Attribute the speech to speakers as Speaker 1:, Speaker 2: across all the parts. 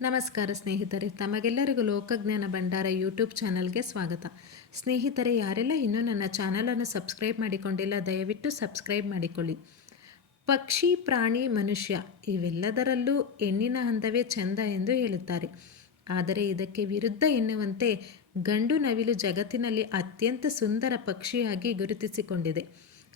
Speaker 1: ನಮಸ್ಕಾರ ಸ್ನೇಹಿತರೆ, ತಮಗೆಲ್ಲರಿಗೂ ಲೋಕಜ್ಞಾನ ಭಂಡಾರ ಯೂಟ್ಯೂಬ್ ಚಾನಲ್ಗೆ ಸ್ವಾಗತ. ಸ್ನೇಹಿತರೆ, ಯಾರೆಲ್ಲ ಇನ್ನೂ ನನ್ನ ಚಾನಲನ್ನು ಸಬ್ಸ್ಕ್ರೈಬ್ ಮಾಡಿಕೊಂಡಿಲ್ಲ, ದಯವಿಟ್ಟು ಸಬ್ಸ್ಕ್ರೈಬ್ ಮಾಡಿಕೊಳ್ಳಿ. ಪಕ್ಷಿ, ಪ್ರಾಣಿ, ಮನುಷ್ಯ, ಇವೆಲ್ಲದರಲ್ಲೂ ಹೆಣ್ಣಿನ ಹಂತವೇ ಚೆಂದ ಎಂದು ಹೇಳುತ್ತಾರೆ. ಆದರೆ ಇದಕ್ಕೆ ವಿರುದ್ಧ ಎನ್ನುವಂತೆ ಗಂಡು ನವಿಲು ಜಗತ್ತಿನಲ್ಲಿ ಅತ್ಯಂತ ಸುಂದರ ಪಕ್ಷಿಯಾಗಿ ಗುರುತಿಸಿಕೊಂಡಿದೆ.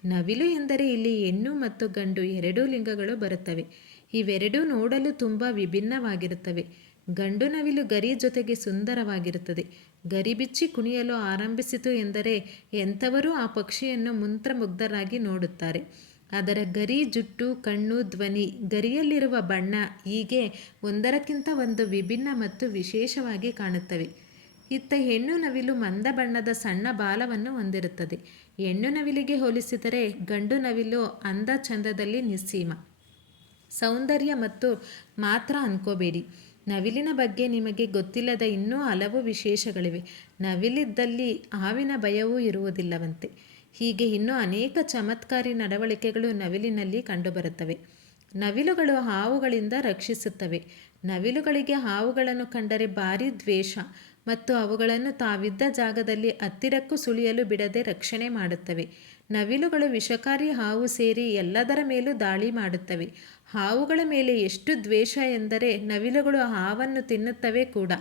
Speaker 1: ನವಿಲು ಎಂದರೆ ಇಲ್ಲಿ ಹೆಣ್ಣು ಮತ್ತು ಗಂಡು ಎರಡೂ ಲಿಂಗಗಳು ಬರುತ್ತವೆ. ಇವೆರಡೂ ನೋಡಲು ತುಂಬ ವಿಭಿನ್ನವಾಗಿರುತ್ತವೆ. ಗಂಡು ನವಿಲು ಗರಿ ಜೊತೆಗೆ ಸುಂದರವಾಗಿರುತ್ತದೆ. ಗರಿ ಬಿಚ್ಚಿ ಕುಣಿಯಲು ಆರಂಭಿಸಿತು ಎಂದರೆ ಎಂಥವರೂ ಆ ಪಕ್ಷಿಯನ್ನು ಮಂತ್ರಮುಗ್ಧರಾಗಿ ನೋಡುತ್ತಾರೆ. ಅದರ ಗರಿ, ಜುಟ್ಟು, ಕಣ್ಣು, ಧ್ವನಿ, ಗರಿಯಲ್ಲಿರುವ ಬಣ್ಣ ಹೀಗೆ ಒಂದರಕ್ಕಿಂತ ಒಂದು ವಿಭಿನ್ನ ಮತ್ತು ವಿಶೇಷವಾಗಿ ಕಾಣುತ್ತವೆ. ಇತ್ತ ಹೆಣ್ಣು ನವಿಲು ಮಂದ ಬಣ್ಣದ ಸಣ್ಣ ಬಾಲವನ್ನು ಹೊಂದಿರುತ್ತದೆ. ಹೆಣ್ಣು ನವಿಲಿಗೆ ಹೋಲಿಸಿದರೆ ಗಂಡು ನವಿಲು ಅಂದ ಚಂದದಲ್ಲಿ ನಿಸ್ಸೀಮ. ಸೌಂದರ್ಯ ಮತ್ತು ಮಾತ್ರ ಅನ್ಕೋಬೇಡಿ. ನವಿಲಿನ ಬಗ್ಗೆ ನಿಮಗೆ ಗೊತ್ತಿಲ್ಲದ ಇನ್ನೂ ಹಲವು ವಿಶೇಷಗಳಿವೆ. ನವಿಲಿದ್ದಲ್ಲಿ ಹಾವಿನ ಭಯವೂ ಇರುವುದಿಲ್ಲವಂತೆ. ಹೀಗೆ ಇನ್ನೂ ಅನೇಕ ಚಮತ್ಕಾರಿ ನಡವಳಿಕೆಗಳು ನವಿಲಿನಲ್ಲಿ ಕಂಡುಬರುತ್ತವೆ. ನವಿಲುಗಳು ಹಾವುಗಳಿಂದ ರಕ್ಷಿಸುತ್ತವೆ. ನವಿಲುಗಳಿಗೆ ಹಾವುಗಳನ್ನು ಕಂಡರೆ ಭಾರಿ ದ್ವೇಷ ಮತ್ತು ಅವುಗಳನ್ನು ತಾವಿದ್ದ ಜಾಗದಲ್ಲಿ ಹತ್ತಿರಕ್ಕೂ ಸುಳಿಯಲು ಬಿಡದೆ ರಕ್ಷಣೆ ಮಾಡುತ್ತವೆ. ನವಿಲುಗಳು ವಿಷಕಾರಿ ಹಾವು ಸೇರಿ ಎಲ್ಲದರ ಮೇಲೂ ದಾಳಿ ಮಾಡುತ್ತವೆ. ಹಾವುಗಳ ಮೇಲೆ ಎಷ್ಟು ದ್ವೇಷ ಎಂದರೆ ನವಿಲುಗಳು ಹಾವನ್ನು ತಿನ್ನುತ್ತವೆ ಕೂಡ.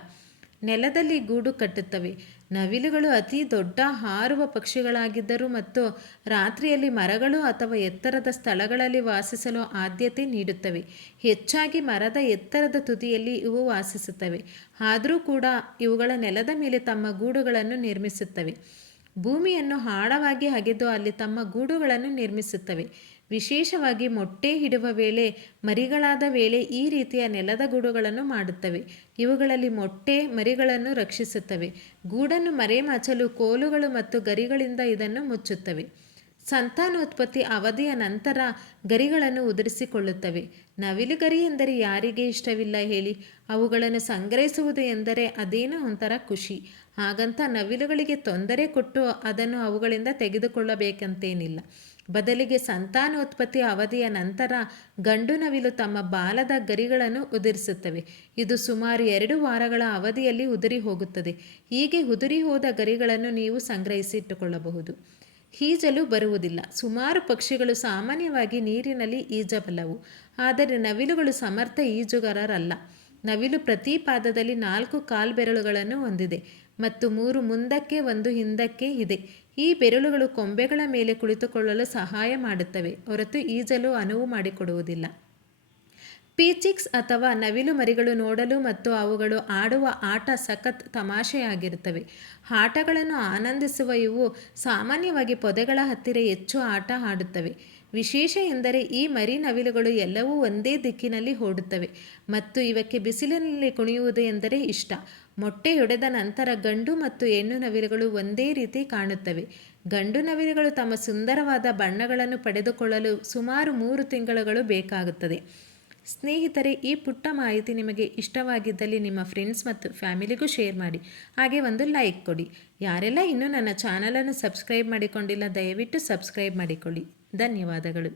Speaker 1: ನೆಲದಲ್ಲಿ ಗೂಡು ಕಟ್ಟುತ್ತವೆ. ನವಿಲುಗಳು ಅತಿ ದೊಡ್ಡ ಹಾರುವ ಪಕ್ಷಿಗಳಾಗಿದ್ದರು ಮತ್ತು ರಾತ್ರಿಯಲ್ಲಿ ಮರಗಳು ಅಥವಾ ಎತ್ತರದ ಸ್ಥಳಗಳಲ್ಲಿ ವಾಸಿಸಲು ಆದ್ಯತೆ ನೀಡುತ್ತವೆ. ಹೆಚ್ಚಾಗಿ ಮರದ ಎತ್ತರದ ತುದಿಯಲ್ಲಿ ಇವು ವಾಸಿಸುತ್ತವೆ. ಆದರೂ ಕೂಡ ಇವುಗಳ ನೆಲದ ಮೇಲೆ ತಮ್ಮ ಗೂಡುಗಳನ್ನು ನಿರ್ಮಿಸುತ್ತವೆ. ಭೂಮಿಯನ್ನು ಆಳವಾಗಿ ಅಗೆದು ಅಲ್ಲಿ ತಮ್ಮ ಗೂಡುಗಳನ್ನು ನಿರ್ಮಿಸುತ್ತವೆ. ವಿಶೇಷವಾಗಿ ಮೊಟ್ಟೆ ಇಡುವ ವೇಳೆ, ಮರಿಗಳಾದ ವೇಳೆ ಈ ರೀತಿಯ ನೆಲದ ಗೂಡುಗಳನ್ನು ಮಾಡುತ್ತವೆ. ಇವುಗಳಲ್ಲಿ ಮೊಟ್ಟೆ ಮರಿಗಳನ್ನು ರಕ್ಷಿಸುತ್ತವೆ. ಗೂಡನ್ನು ಮರೆಮಾಚಲು ಕೋಲುಗಳು ಮತ್ತು ಗರಿಗಳಿಂದ ಇದನ್ನು ಮುಚ್ಚುತ್ತವೆ. ಸಂತಾನೋತ್ಪತ್ತಿ ಅವಧಿಯ ನಂತರ ಗರಿಗಳನ್ನು ಉದುರಿಸಿಕೊಳ್ಳುತ್ತವೆ. ನವಿಲುಗರಿ ಎಂದರೆ ಯಾರಿಗೆ ಇಷ್ಟವಿಲ್ಲ ಹೇಳಿ, ಅವುಗಳನ್ನು ಸಂಗ್ರಹಿಸುವುದು ಎಂದರೆ ಅದೇನೋ ಒಂಥರ ಖುಷಿ. ಹಾಗಂತ ನವಿಲುಗಳಿಗೆ ತೊಂದರೆ ಕೊಟ್ಟು ಅದನ್ನು ಅವುಗಳಿಂದ ತೆಗೆದುಕೊಳ್ಳಬೇಕಂತೇನಿಲ್ಲ. ಬದಲಿಗೆ ಸಂತಾನೋತ್ಪತ್ತಿ ಅವಧಿಯ ನಂತರ ಗಂಡು ನವಿಲು ತಮ್ಮ ಬಾಲದ ಗರಿಗಳನ್ನು ಉದುರಿಸುತ್ತವೆ. ಇದು ಸುಮಾರು ಎರಡು ವಾರಗಳ ಅವಧಿಯಲ್ಲಿ ಉದುರಿ ಹೋಗುತ್ತದೆ. ಹೀಗೆ ಉದುರಿ ಹೋದ ಗರಿಗಳನ್ನು ನೀವು ಸಂಗ್ರಹಿಸಿಟ್ಟುಕೊಳ್ಳಬಹುದು. ಈಜಲು ಬರುವುದಿಲ್ಲ. ಸುಮಾರು ಪಕ್ಷಿಗಳು ಸಾಮಾನ್ಯವಾಗಿ ನೀರಿನಲ್ಲಿ ಈಜಬಲ್ಲವು. ಆದರೆ ನವಿಲುಗಳು ಸಮರ್ಥ ಈಜುಗಾರರಲ್ಲ. ನವಿಲು ಪ್ರತಿ ಪಾದದಲ್ಲಿ ನಾಲ್ಕು ಕಾಲ್ಬೆರಳುಗಳನ್ನು ಹೊಂದಿದೆ. ಮತ್ತು ಮೂರು ಮುಂದಕ್ಕೆ, ಒಂದು ಹಿಂದಕ್ಕೆ ಇದೆ. ಈ ಬೆರಳುಗಳು ಕೊಂಬೆಗಳ ಮೇಲೆ ಕುಳಿತುಕೊಳ್ಳಲು ಸಹಾಯ ಮಾಡುತ್ತವೆ, ಹೊರತು ಈಜಲು ಅನುವು ಮಾಡಿಕೊಡುವುದಿಲ್ಲ. ಪೀಚಿಕ್ಸ್ ಅಥವಾ ನವಿಲು ಮರಿಗಳು ನೋಡಲು ಮತ್ತು ಅವುಗಳು ಆಡುವ ಆಟ ಸಖತ್ ತಮಾಷೆಯಾಗಿರುತ್ತವೆ. ಆಟಗಳನ್ನು ಆನಂದಿಸುವ ಇವು ಸಾಮಾನ್ಯವಾಗಿ ಪೊದೆಗಳ ಹತ್ತಿರ ಹೆಚ್ಚು ಆಟ ಆಡುತ್ತವೆ. ವಿಶೇಷ ಎಂದರೆ ಈ ಮರಿ ನವಿಲುಗಳು ಎಲ್ಲವೂ ಒಂದೇ ದಿಕ್ಕಿನಲ್ಲಿ ಓಡುತ್ತವೆ ಮತ್ತು ಇವಕ್ಕೆ ಬಿಸಿಲಿನಲ್ಲಿ ಕುಣಿಯುವುದು ಎಂದರೆ ಇಷ್ಟ. ಮೊಟ್ಟೆಯೊಡೆದ ನಂತರ ಗಂಡು ಮತ್ತು ಹೆಣ್ಣು ನವಿಲುಗಳು ಒಂದೇ ರೀತಿ ಕಾಣುತ್ತವೆ. ಗಂಡು ನವಿಲುಗಳು ತಮ್ಮ ಸುಂದರವಾದ ಬಣ್ಣಗಳನ್ನು ಪಡೆದುಕೊಳ್ಳಲು ಸುಮಾರು ಮೂರು ತಿಂಗಳುಗಳು ಬೇಕಾಗುತ್ತದೆ. ಸ್ನೇಹಿತರೆ, ಈ ಪುಟ್ಟ ಮಾಹಿತಿ ನಿಮಗೆ ಇಷ್ಟವಾಗಿದ್ದಲ್ಲಿ ನಿಮ್ಮ ಫ್ರೆಂಡ್ಸ್ ಮತ್ತು ಫ್ಯಾಮಿಲಿಗೂ ಶೇರ್ ಮಾಡಿ. ಹಾಗೆ ಒಂದು ಲೈಕ್ ಕೊಡಿ. ಯಾರೆಲ್ಲ ಇನ್ನೂ ನನ್ನ ಚಾನಲನ್ನು ಸಬ್ಸ್ಕ್ರೈಬ್ ಮಾಡಿಕೊಂಡಿಲ್ಲ, ದಯವಿಟ್ಟು ಸಬ್ಸ್ಕ್ರೈಬ್ ಮಾಡಿಕೊಳ್ಳಿ. ಧನ್ಯವಾದಗಳು.